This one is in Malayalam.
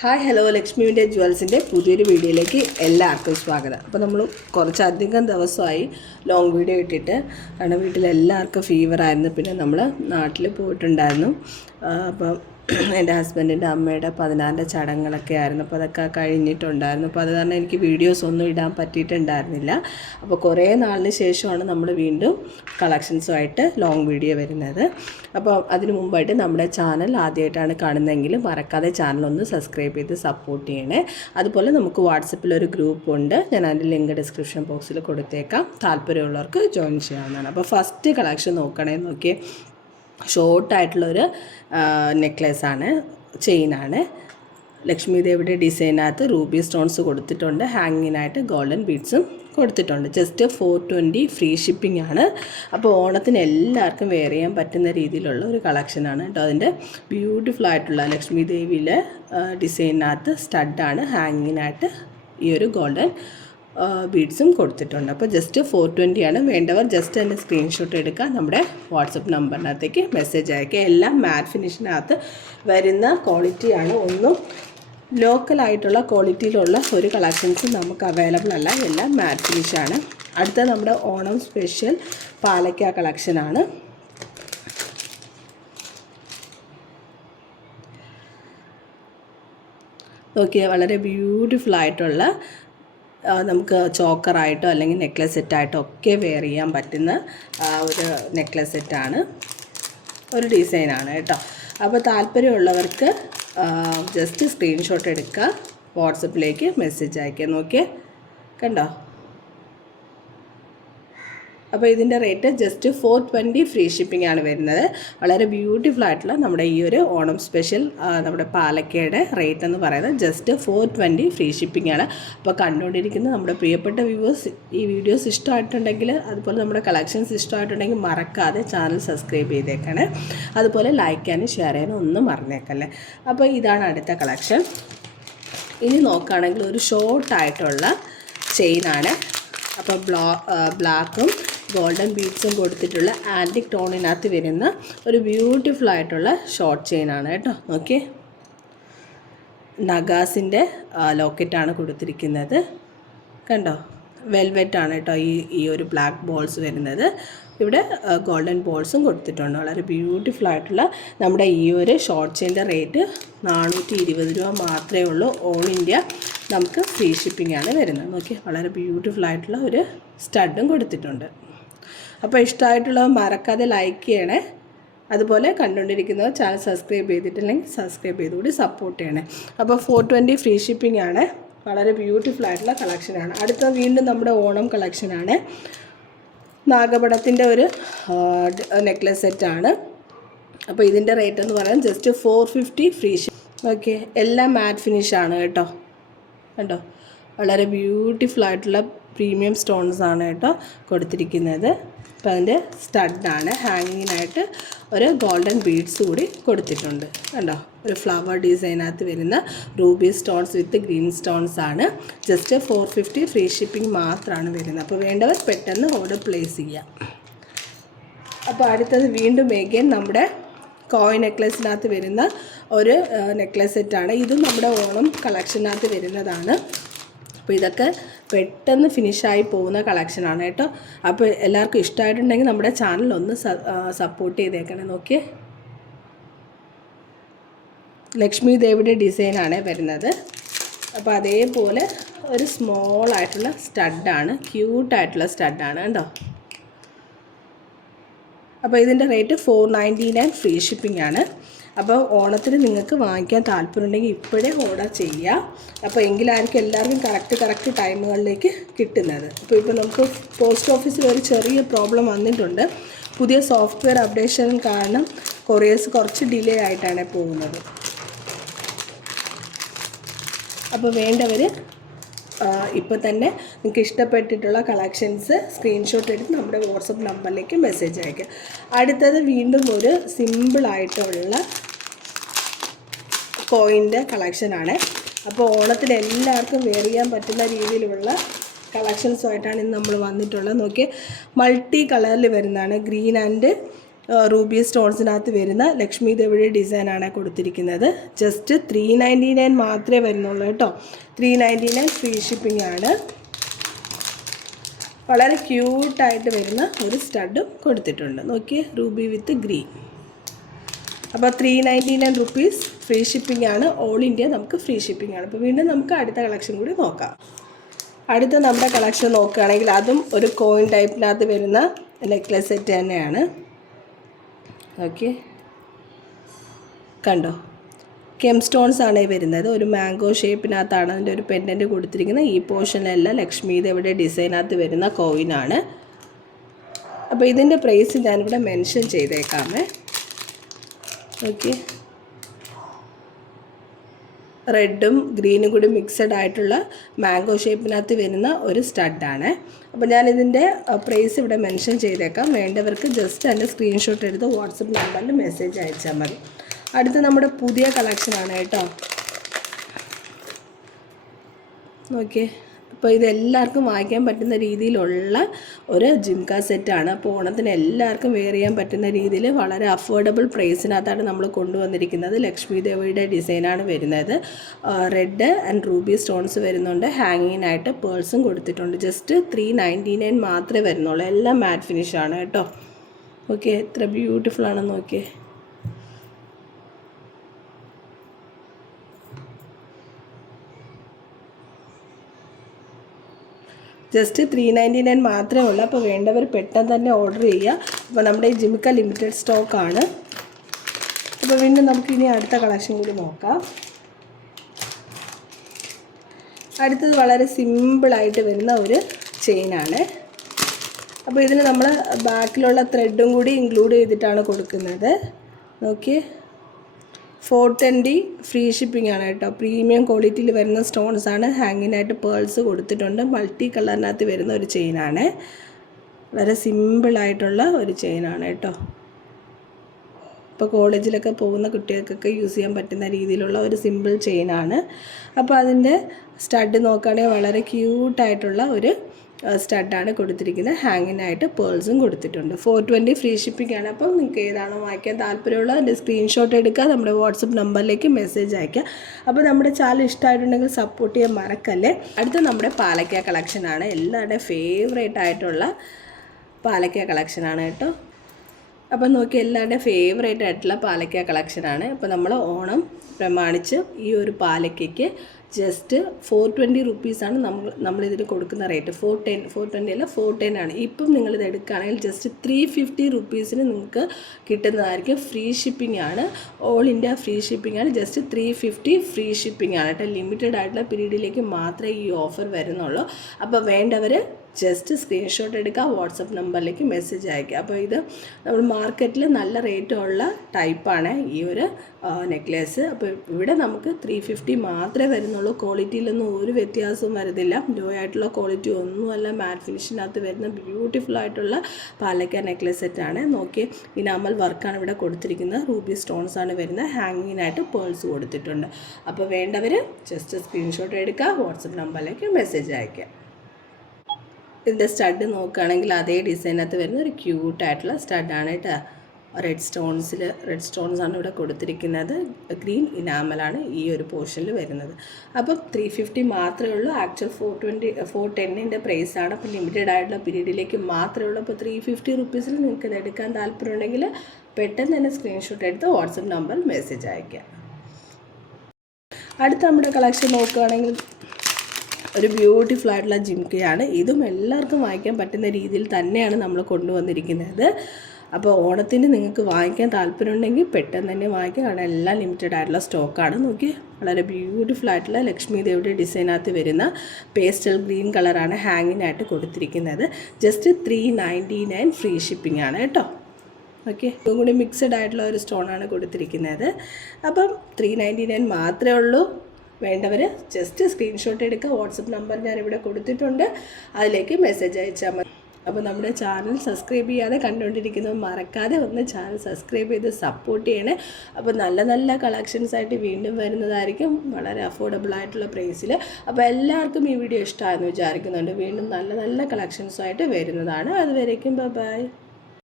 ഹായ് ഹലോ ലക്ഷ്മി വിൻറ്റേജ് ജ്വൽസിൻ്റെ പുതിയൊരു വീഡിയോയിലേക്ക് എല്ലാവർക്കും സ്വാഗതം. അപ്പോൾ നമ്മൾ കുറച്ചധികം ദിവസമായി ലോങ് വീഡിയോ ഇട്ടിട്ട്, കാരണം വീട്ടിലെല്ലാവർക്കും ഫീവറായിരുന്നു. പിന്നെ നമ്മൾ നാട്ടിൽ പോയിട്ടുണ്ടായിരുന്നു. അപ്പം എൻ്റെ ഹസ്ബൻഡിൻ്റെ അമ്മയുടെ 16ൻ്റെ ചടങ്ങുകളൊക്കെ ആയിരുന്നു. അപ്പോൾ അതൊക്കെ കഴിഞ്ഞിട്ടുണ്ടായിരുന്നു. അപ്പോൾ അത് കാരണം എനിക്ക് വീഡിയോസ് ഒന്നും ഇടാൻ പറ്റിയിട്ടുണ്ടായിരുന്നില്ല. അപ്പോൾ കുറേ നാളിന് ശേഷമാണ് നമ്മൾ വീണ്ടും കളക്ഷൻസുമായിട്ട് ലോങ് വീഡിയോ വരുന്നത്. അപ്പോൾ അതിനു മുമ്പായിട്ട് നമ്മുടെ ചാനൽ ആദ്യമായിട്ടാണ് കാണുന്നതെങ്കിൽ മറക്കാതെ ചാനലൊന്ന് സബ്സ്ക്രൈബ് ചെയ്ത് സപ്പോർട്ട് ചെയ്യണേ. അതുപോലെ നമുക്ക് വാട്സപ്പിലൊരു ഗ്രൂപ്പുണ്ട്, ഞാൻ അതിൻ്റെ ലിങ്ക് ഡിസ്ക്രിപ്ഷൻ ബോക്സിൽ കൊടുത്തേക്കാം. താല്പര്യമുള്ളവർക്ക് ജോയിൻ ചെയ്യാവുന്നതാണ്. അപ്പോൾ ഫസ്റ്റ് കളക്ഷൻ നോക്കിയേ, ഷോർട്ടായിട്ടുള്ളൊരു നെക്ലേസാണ്, ചെയിനാണ്. ലക്ഷ്മി ദേവിയുടെ ഡിസൈനകത്ത് റൂബി സ്റ്റോൺസ് കൊടുത്തിട്ടുണ്ട്. ഹാങ്ങിനായിട്ട് ഗോൾഡൻ ബീഡ്സും കൊടുത്തിട്ടുണ്ട്. ജസ്റ്റ് 420 ഫ്രീ ഷിപ്പിംഗ് ആണ്. അപ്പോൾ ഓണത്തിന് എല്ലാവർക്കും വെയർ ചെയ്യാൻ പറ്റുന്ന രീതിയിലുള്ള ഒരു കളക്ഷനാണ് കേട്ടോ. അതിൻ്റെ ബ്യൂട്ടിഫുൾ ആയിട്ടുള്ള ലക്ഷ്മി ദേവിയിലെ ഡിസൈനകത്ത് സ്റ്റഡാണ്. ഹാങ്ങിനായിട്ട് ഈ ഒരു ഗോൾഡൻ ബീഡ്സും കൊടുത്തിട്ടുണ്ട്. അപ്പോൾ ജസ്റ്റ് 420 ആണ്. വേണ്ടവർ ജസ്റ്റ് തന്നെ സ്ക്രീൻഷോട്ട് എടുക്കുക, നമ്മുടെ വാട്സപ്പ് നമ്പറിനകത്തേക്ക് മെസ്സേജ് അയക്കുക. എല്ലാം മാറ്റ് ഫിനിഷിനകത്ത് വരുന്ന ക്വാളിറ്റിയാണ്. ഒന്നും ലോക്കലായിട്ടുള്ള ക്വാളിറ്റിയിലുള്ള ഒരു കളക്ഷൻസ് നമുക്ക് അവൈലബിൾ അല്ല, എല്ലാം മാറ്റ് ഫിനിഷാണ്. അടുത്ത നമ്മുടെ ഓണം സ്പെഷ്യൽ പാലക്ക കളക്ഷനാണ്. നോക്കിയാൽ വളരെ ബ്യൂട്ടിഫുൾ ആയിട്ടുള്ള, നമുക്ക് ചോക്കറായിട്ടോ അല്ലെങ്കിൽ നെക്ലസ് സെറ്റായിട്ടോ ഒക്കെ വെയർ ചെയ്യാൻ പറ്റുന്ന ഒരു നെക്ലസ് സെറ്റാണ്, ഒരു ഡിസൈനാണ് കേട്ടോ. അപ്പോൾ താല്പര്യമുള്ളവർക്ക് ജസ്റ്റ് സ്ക്രീൻഷോട്ട് എടുക്കുക, വാട്സപ്പിലേക്ക് മെസ്സേജ് അയക്കുക. നോക്കിയേ, കണ്ടോ. അപ്പോൾ ഇതിൻ്റെ റേറ്റ് ജസ്റ്റ് 420 ഫ്രീ ഷിപ്പിംഗ് ആണ് വരുന്നത്. വളരെ ബ്യൂട്ടിഫുൾ ആയിട്ടുള്ള നമ്മുടെ ഈ ഒരു ഓണം സ്പെഷ്യൽ നമ്മുടെ പാലക്കയുടെ റേറ്റ് എന്ന് പറയുന്നത് ജസ്റ്റ് 420 ഫ്രീ ഷിപ്പിംഗ് ആണ്. അപ്പോൾ കണ്ടുകൊണ്ടിരിക്കുന്ന നമ്മുടെ പ്രിയപ്പെട്ട വ്യൂവേഴ്സ്, ഈ വീഡിയോസ് ഇഷ്ടമായിട്ടുണ്ടെങ്കിൽ, അതുപോലെ നമ്മുടെ കളക്ഷൻസ് ഇഷ്ടമായിട്ടുണ്ടെങ്കിൽ മറക്കാതെ ചാനൽ സബ്സ്ക്രൈബ് ചെയ്തേക്കണേ. അതുപോലെ ലൈക്ക് ചെയ്യാനും ഷെയർ ചെയ്യാനും ഒന്നും മറന്നേക്കല്ലേ. അപ്പോൾ ഇതാണ് അടുത്ത കളക്ഷൻ. ഇനി നോക്കുകയാണെങ്കിൽ ഒരു ഷോർട്ടായിട്ടുള്ള ചെയിനാണ്. അപ്പോൾ ബ്ലാക്കും ഗോൾഡൻ ബീഡ്സും കൊടുത്തിട്ടുള്ള ആൻറ്റിക് ടോണിനകത്ത് വരുന്ന ഒരു ബ്യൂട്ടിഫുൾ ആയിട്ടുള്ള ഷോർട്ട് ചെയിനാണ് കേട്ടോ. നോക്കിയേ, നഗാസിൻ്റെ ലോക്കറ്റാണ് കൊടുത്തിരിക്കുന്നത്. കണ്ടോ, വെൽവെറ്റാണ് കേട്ടോ ഈ ഒരു ബ്ലാക്ക് ബോൾസ് വരുന്നത്. ഇവിടെ ഗോൾഡൻ ബോൾസും കൊടുത്തിട്ടുണ്ട്. വളരെ ബ്യൂട്ടിഫുൾ ആയിട്ടുള്ള നമ്മുടെ ഈ ഒരു ഷോർട്ട് ചെയിൻ്റെ റേറ്റ് 420 രൂപ മാത്രമേ ഉള്ളൂ. ഓൾ ഇന്ത്യ നമുക്ക് ഫ്രീ ഷിപ്പിംഗ് ആണ് വരുന്നത്. നോക്കി, വളരെ ബ്യൂട്ടിഫുൾ ആയിട്ടുള്ള ഒരു സ്റ്റഡും കൊടുത്തിട്ടുണ്ട്. അപ്പോൾ ഇഷ്ടമായിട്ടുള്ളത് മറക്കാതെ ലൈക്ക് ചെയ്യണേ. അതുപോലെ കണ്ടുകൊണ്ടിരിക്കുന്നവർ ചാനൽ സബ്സ്ക്രൈബ് ചെയ്തിട്ടില്ലെങ്കിൽ സബ്സ്ക്രൈബ് ചെയ്തുകൂടി സപ്പോർട്ട് ചെയ്യണേ. അപ്പോൾ 420 ഫ്രീ ഷിപ്പിംഗ് ആണ്. വളരെ ബ്യൂട്ടിഫുൾ ആയിട്ടുള്ള കളക്ഷനാണ്. അടുത്ത വീണ്ടും നമ്മുടെ ഓണം കളക്ഷനാണ്. നാഗപടത്തിൻ്റെ ഒരു നെക്ലസ് സെറ്റാണ്. അപ്പോൾ ഇതിൻ്റെ റേറ്റ് എന്ന് പറയാൻ ജസ്റ്റ് 450 ഫ്രീ ഷിപ്പിംഗ്. ഓക്കെ, എല്ലാം മാറ്റ് ഫിനിഷാണ് കേട്ടോ. കണ്ടോ, വളരെ ബ്യൂട്ടിഫുൾ ആയിട്ടുള്ള പ്രീമിയം സ്റ്റോൺസ് ആണ് കേട്ടോ കൊടുത്തിരിക്കുന്നത്. അപ്പോൾ അതിൻ്റെ സ്റ്റഡാണ്. ഹാങ്ങിങ്ങിനായിട്ട് ഒരു ഗോൾഡൻ ബീഡ്സ് കൂടി കൊടുത്തിട്ടുണ്ട്. കണ്ടോ, ഒരു ഫ്ലവർ ഡിസൈനകത്ത് വരുന്ന റൂബി സ്റ്റോൺസ് വിത്ത് ഗ്രീൻ സ്റ്റോൺസ് ആണ്. ജസ്റ്റ് 450 ഫ്രീ ഷിപ്പിംഗ് മാത്രമാണ് വരുന്നത്. അപ്പോൾ വേണ്ടവർ പെട്ടെന്ന് ഓർഡർ പ്ലേസ് ചെയ്യാം. അപ്പോൾ അടുത്തത് വീണ്ടും എഗെയിൻ നമ്മുടെ കോയിൻ നെക്ലസിനകത്ത് വരുന്ന ഒരു നെക്ലസ് സെറ്റാണ്. ഇതും നമ്മുടെ ഓണം കളക്ഷനകത്ത് വരുന്നതാണ്. അപ്പോൾ ഇതൊക്കെ പെട്ടെന്ന് ഫിനിഷായി പോകുന്ന കളക്ഷനാണ് കേട്ടോ. അപ്പോൾ എല്ലാവർക്കും ഇഷ്ടമായിട്ടുണ്ടെങ്കിൽ നമ്മുടെ ചാനൽ ഒന്ന് സപ്പോർട്ട് ചെയ്തേക്കണേ. നോക്കിയേ, ലക്ഷ്മി ദേവിയുടെ ഡിസൈനാണ് വരുന്നത്. അപ്പോൾ അതേപോലെ ഒരു സ്മോൾ ആയിട്ടുള്ള സ്റ്റഡാണ്, ക്യൂട്ടായിട്ടുള്ള സ്റ്റഡാണ് കേട്ടോ. അപ്പോൾ ഇതിൻ്റെ റേറ്റ് 499 ഫ്രീ ഷിപ്പിംഗ് ആണ്. അപ്പോൾ ഓണത്തിന് നിങ്ങൾക്ക് വാങ്ങിക്കാൻ താല്പര്യമുണ്ടെങ്കിൽ ഇപ്പോഴേ ഓർഡർ ചെയ്യുക. അപ്പോൾ എങ്കിലായിരിക്കും എല്ലാവർക്കും കറക്റ്റ് ടൈമുകളിലേക്ക് കിട്ടുന്നത്. ഇപ്പോൾ നമുക്ക് പോസ്റ്റ് ഓഫീസിൽ ഒരു ചെറിയ പ്രോബ്ലം വന്നിട്ടുണ്ട്. പുതിയ സോഫ്റ്റ്വെയർ അപ്ഡേഷൻ കാരണം കൊറിയേഴ്സ് കുറച്ച് ഡിലേ ആയിട്ടാണ് പോകുന്നത്. അപ്പോൾ വേണ്ടവർ ഇപ്പോൾ തന്നെ നിങ്ങൾക്ക് ഇഷ്ടപ്പെട്ടിട്ടുള്ള കളക്ഷൻസ് സ്ക്രീൻഷോട്ട് എടുത്ത് നമ്മുടെ വാട്സപ്പ് നമ്പറിലേക്ക് മെസ്സേജ് അയയ്ക്കുക. അടുത്തത് വീണ്ടും ഒരു സിമ്പിളായിട്ടുള്ള കോയിൻ്റെ കളക്ഷനാണ്. അപ്പോൾ ഓണത്തിന് എല്ലാവർക്കും വെയർ ചെയ്യാൻ പറ്റുന്ന രീതിയിലുള്ള കളക്ഷൻസുമായിട്ടാണ് ഇന്ന് നമ്മൾ വന്നിട്ടുള്ളത്. നോക്കി, മൾട്ടി കളറിൽ വരുന്നതാണ്. ഗ്രീൻ ആൻഡ് റൂബി സ്റ്റോൺസിനകത്ത് വരുന്ന ലക്ഷ്മി ദേവിയുടെ ഡിസൈനാണ് കൊടുത്തിരിക്കുന്നത്. ജസ്റ്റ് 399 മാത്രമേ വരുന്നുള്ളൂ കേട്ടോ. 399 ഫ്രീ ഷിപ്പിംഗ് ആണ്. വളരെ ക്യൂട്ടായിട്ട് വരുന്ന ഒരു സ്റ്റഡും കൊടുത്തിട്ടുണ്ട്. നോക്കിയേ, റൂബി വിത്ത് ഗ്രീൻ. അപ്പോൾ 399 റുപ്പീസ് ഫ്രീ ഷിപ്പിംഗ് ആണ്. ഓൾ ഇന്ത്യ നമുക്ക് ഫ്രീ ഷിപ്പിംഗ് ആണ്. അപ്പോൾ വീണ്ടും നമുക്ക് അടുത്ത കളക്ഷൻ കൂടി നോക്കാം. അടുത്ത നമ്മുടെ കളക്ഷൻ നോക്കുകയാണെങ്കിൽ അതും ഒരു കോയിൻ ടൈപ്പിനകത്ത് വരുന്ന നെക്ലസ് സെറ്റ് തന്നെയാണ്. ഓക്കെ, കണ്ടോ, കെം സ്റ്റോൺസ് ആണ് വരുന്നത്. ഒരു മാംഗോ ഷേപ്പിനകത്താണ് അതിൻ്റെ ഒരു പെൻഡൻറ്റ് കൊടുത്തിരിക്കുന്നത്. ഈ പോർഷനെല്ലാം ലക്ഷ്മി ദേവിയുടെ ഡിസൈനകത്ത് വരുന്ന കോയിനാണ്. അപ്പോൾ ഇതിൻ്റെ പ്രൈസ് ഞാനിവിടെ മെൻഷൻ ചെയ്തേക്കാമേ. ഓക്കെ, റെഡും ഗ്രീനും കൂടി മിക്സഡ് ആയിട്ടുള്ള മാംഗോ ഷേപ്പിനകത്ത് വരുന്ന ഒരു സ്റ്റഡാണ്. അപ്പോൾ ഞാനിതിൻ്റെ പ്രൈസ് ഇവിടെ മെൻഷൻ ചെയ്തേക്കാം. വേണ്ടവർക്ക് ജസ്റ്റ് അതിൻ്റെ സ്ക്രീൻഷോട്ട് എടുത്ത് വാട്സപ്പ് നമ്പറിൽ മെസ്സേജ് അയച്ചാൽ മതി. അടുത്ത നമ്മുടെ പുതിയ കളക്ഷനാണ് കേട്ടോ. ഓക്കെ, അപ്പോൾ ഇതെല്ലാവർക്കും വാങ്ങിക്കാൻ പറ്റുന്ന രീതിയിലുള്ള ഒരു ജിംക സെറ്റാണ്. അപ്പോൾ ഓണത്തിന് എല്ലാവർക്കും വെയർ ചെയ്യാൻ പറ്റുന്ന രീതിയിൽ വളരെ അഫോർഡബിൾ പ്രൈസിനകത്താണ് നമ്മൾ കൊണ്ടുവന്നിരിക്കുന്നത്. ലക്ഷ്മി ദേവിയുടെ ഡിസൈനാണ് വരുന്നത്. റെഡ് ആൻഡ് റൂബി സ്റ്റോൺസ് വരുന്നുണ്ട്. ഹാങ്ങിങ്ങിനായിട്ട് പേൾസും കൊടുത്തിട്ടുണ്ട്. ജസ്റ്റ് 399 മാത്രമേ വരുന്നുള്ളൂ. എല്ലാം മാറ്റ് ഫിനിഷാണ് കേട്ടോ. ഓക്കെ, എത്ര ബ്യൂട്ടിഫുൾ ആണെന്ന് നോക്കിയേ. ജസ്റ്റ് 399 മാത്രമേ ഉള്ളൂ. അപ്പോൾ വേണ്ടവർ പെട്ടെന്ന് തന്നെ ഓർഡർ ചെയ്യുക. അപ്പോൾ നമ്മുടെ ഈ ജിമിക്ക ലിമിറ്റഡ് സ്റ്റോക്കാണ്. അപ്പോൾ വീണ്ടും നമുക്കിനി അടുത്ത കളക്ഷൻ കൂടി നോക്കാം. അടുത്തത് വളരെ സിമ്പിളായിട്ട് വരുന്ന ഒരു ചെയിനാണ്. അപ്പോൾ ഇതിന് നമ്മൾ ബാക്കിലുള്ള ത്രെഡും കൂടി ഇൻക്ലൂഡ് ചെയ്തിട്ടാണ് കൊടുക്കുന്നത്. നോക്കിയേ, 420 ഫ്രീ ഷിപ്പിംഗ് ആണ് കേട്ടോ. പ്രീമിയം ക്വാളിറ്റിയിൽ വരുന്ന സ്റ്റോൺസ് ആണ്. ഹാങ്ങിനായിട്ട് പേൾസ് കൊടുത്തിട്ടുണ്ട്. മൾട്ടി കളറിനകത്ത് വരുന്ന ഒരു ചെയിനാണ്. വളരെ സിമ്പിളായിട്ടുള്ള ഒരു ചെയിനാണ് കേട്ടോ. ഇപ്പോൾ കോളേജിലൊക്കെ പോകുന്ന കുട്ടികൾക്കൊക്കെ യൂസ് ചെയ്യാൻ പറ്റുന്ന രീതിയിലുള്ള ഒരു സിമ്പിൾ ചെയിനാണ്. അപ്പോൾ അതിൻ്റെ സ്റ്റഡ് നോക്കുകയാണെങ്കിൽ വളരെ ക്യൂട്ടായിട്ടുള്ള ഒരു സ്റ്റഡാണ് കൊടുത്തിരിക്കുന്നത്. ഹാങ്ങിനായിട്ട് പേൾസും കൊടുത്തിട്ടുണ്ട്. 420 ഫ്രീ ഷിപ്പിംഗ് ആണ്. അപ്പം നിങ്ങൾക്ക് ഏതാണോ വാങ്ങിക്കാൻ താല്പര്യമുള്ള അതിൻ്റെ സ്ക്രീൻഷോട്ട് എടുക്കുക, നമ്മുടെ വാട്സപ്പ് നമ്പറിലേക്ക് മെസ്സേജ് അയയ്ക്കുക. അപ്പോൾ നമ്മുടെ ചാനൽ ഇഷ്ടമായിട്ടുണ്ടെങ്കിൽ സപ്പോർട്ട് ചെയ്യാൻ മറക്കല്ലേ. അടുത്ത നമ്മുടെ പാലക്ക കളക്ഷനാണ്. എല്ലാവരുടെയും ഫേവറേറ്റ് ആയിട്ടുള്ള പാലക്ക കളക്ഷനാണ് കേട്ടോ. അപ്പം നോക്കി, എല്ലാവരുടെയും ഫേവറേറ്റ് ആയിട്ടുള്ള പാലക്ക കളക്ഷനാണ്. അപ്പോൾ നമ്മൾ ഓണം പ്രമാണിച്ച് ഈ ഒരു പാലക്കയ്ക്ക് ജസ്റ്റ് 420 റുപ്പീസാണ് നമ്മളിതിന് കൊടുക്കുന്ന റേറ്റ്. 420 അല്ല 410 ആണ്. ഇപ്പം നിങ്ങളിത് എടുക്കുകയാണെങ്കിൽ ജസ്റ്റ് 350 റുപ്പീസിന് നിങ്ങൾക്ക് കിട്ടുന്നതായിരിക്കും. ഫ്രീ ഷിപ്പിംഗ് ആണ്. ഓൾ ഇന്ത്യ ഫ്രീ ഷിപ്പിംഗ് ആണ്. ജസ്റ്റ് 350 ഫ്രീ ഷിപ്പിംഗ് ആണ് കേട്ടോ. ലിമിറ്റഡ് ആയിട്ടുള്ള പീരീഡിലേക്ക് മാത്രമേ ഈ ഓഫർ വരുന്നുള്ളൂ. അപ്പോൾ വേണ്ടവർ ജസ്റ്റ് സ്ക്രീൻഷോട്ട് എടുക്കുക, വാട്സപ്പ് നമ്പറിലേക്ക് മെസ്സേജ് അയയ്ക്കുക. അപ്പോൾ ഇത് നമ്മൾ മാർക്കറ്റിൽ നല്ല റേറ്റുള്ള ടൈപ്പാണ് ഈ ഒരു നെക്ലേസ്. അപ്പോൾ ഇവിടെ നമുക്ക് 350 മാത്രമേ വരുന്നുള്ളൂ. ക്വാളിറ്റിയിലൊന്നും ഒരു വ്യത്യാസവും വരുന്നില്ല. ലോ ആയിട്ടുള്ള ക്വാളിറ്റി ഒന്നുമല്ല. മാറ്റ് ഫിനിഷിനകത്ത് വരുന്ന ബ്യൂട്ടിഫുൾ ആയിട്ടുള്ള പാലക്ക നെക്ലേസ് സെറ്റാണ്. നോക്കി, ഇനാമൽ വർക്കാണ് ഇവിടെ കൊടുത്തിരിക്കുന്നത്. റൂബി സ്റ്റോൺസ് ആണ് വരുന്നത്. ഹാങ്ങിങ്ങിനായിട്ട് പേൾസ് കൊടുത്തിട്ടുണ്ട്. അപ്പോൾ വേണ്ടവർ ജസ്റ്റ് സ്ക്രീൻഷോട്ട് എടുക്കുക, വാട്സപ്പ് നമ്പറിലേക്ക് മെസ്സേജ് അയയ്ക്കുക. ഇതിൻ്റെ സ്റ്റഡ് നോക്കുകയാണെങ്കിൽ അതേ ഡിസൈനകത്ത് വരുന്ന ഒരു ക്യൂട്ടായിട്ടുള്ള സ്റ്റഡാണ് കേട്ടോ. റെഡ് സ്റ്റോൺസ് ആണ് ഇവിടെ കൊടുത്തിരിക്കുന്നത്. ഗ്രീൻ ഇനാമലാണ് ഈ ഒരു പോർഷനിൽ വരുന്നത്. അപ്പം 350 മാത്രമേ ഉള്ളൂ. ആക്ച്വൽ 410ൻ്റെ പ്രൈസാണ്. അപ്പോൾ ലിമിറ്റഡ് ആയിട്ടുള്ള പീരീഡിലേക്ക് മാത്രമേ ഉള്ളൂ. അപ്പോൾ 350 റുപ്പീസിൽ നിങ്ങൾക്ക് ഇത് എടുക്കാൻ താല്പര്യമുണ്ടെങ്കിൽ പെട്ടെന്ന് തന്നെ സ്ക്രീൻഷോട്ട് എടുത്ത് വാട്സപ്പ് നമ്പറിൽ മെസ്സേജ് അയയ്ക്കുക. അടുത്ത നമ്മുടെ കളക്ഷൻ നോക്കുകയാണെങ്കിൽ ഒരു ബ്യൂട്ടിഫുൾ ആയിട്ടുള്ള ജിംകയാണ്. ഇതും എല്ലാവർക്കും വാങ്ങിക്കാൻ പറ്റുന്ന രീതിയിൽ തന്നെയാണ് നമ്മൾ കൊണ്ടുവന്നിരിക്കുന്നത്. അപ്പോൾ ഓണത്തിന് നിങ്ങൾക്ക് വാങ്ങിക്കാൻ താല്പര്യമുണ്ടെങ്കിൽ പെട്ടെന്ന് തന്നെ വാങ്ങിക്കുക. കാരണം എല്ലാം ലിമിറ്റഡ് ആയിട്ടുള്ള സ്റ്റോക്കാണ്. നോക്കി, വളരെ ബ്യൂട്ടിഫുൾ ആയിട്ടുള്ള ലക്ഷ്മി ദേവിയുടെ ഡിസൈനകത്ത് വരുന്ന പേസ്റ്റൽ ഗ്രീൻ കളറാണ് ഹാങ്ങിനായിട്ട് കൊടുത്തിരിക്കുന്നത്. ജസ്റ്റ് 399 ഫ്രീ ഷിപ്പിംഗ് ആണ് കേട്ടോ. ഓക്കെ, ഇതും കൂടി മിക്സഡ് ആയിട്ടുള്ള ഒരു സ്റ്റോണാണ് കൊടുത്തിരിക്കുന്നത്. അപ്പം 399 മാത്രമേ ഉള്ളൂ. വേണ്ടവർ ജസ്റ്റ് സ്ക്രീൻഷോട്ട് എടുക്കുക. വാട്സപ്പ് നമ്പർ ഞാനിവിടെ കൊടുത്തിട്ടുണ്ട്, അതിലേക്ക് മെസ്സേജ് അയച്ചാൽ മതി. അപ്പോൾ നമ്മുടെ ചാനൽ സബ്സ്ക്രൈബ് ചെയ്യാതെ കണ്ടുകൊണ്ടിരിക്കുന്നത് മറക്കാതെ ഒന്ന് ചാനൽ സബ്സ്ക്രൈബ് ചെയ്ത് സപ്പോർട്ട് ചെയ്യണേ. അപ്പോൾ നല്ല നല്ല കളക്ഷൻസായിട്ട് വീണ്ടും വരുന്നതായിരിക്കും വളരെ അഫോർഡബിൾ ആയിട്ടുള്ള പ്രൈസിൽ. അപ്പോൾ എല്ലാവർക്കും ഈ വീഡിയോ ഇഷ്ടമായെന്ന് വിചാരിക്കുന്നുണ്ട്. വീണ്ടും നല്ല നല്ല കളക്ഷൻസുമായിട്ട് വരുന്നതാണ്. അതുവരേക്കും ബൈ.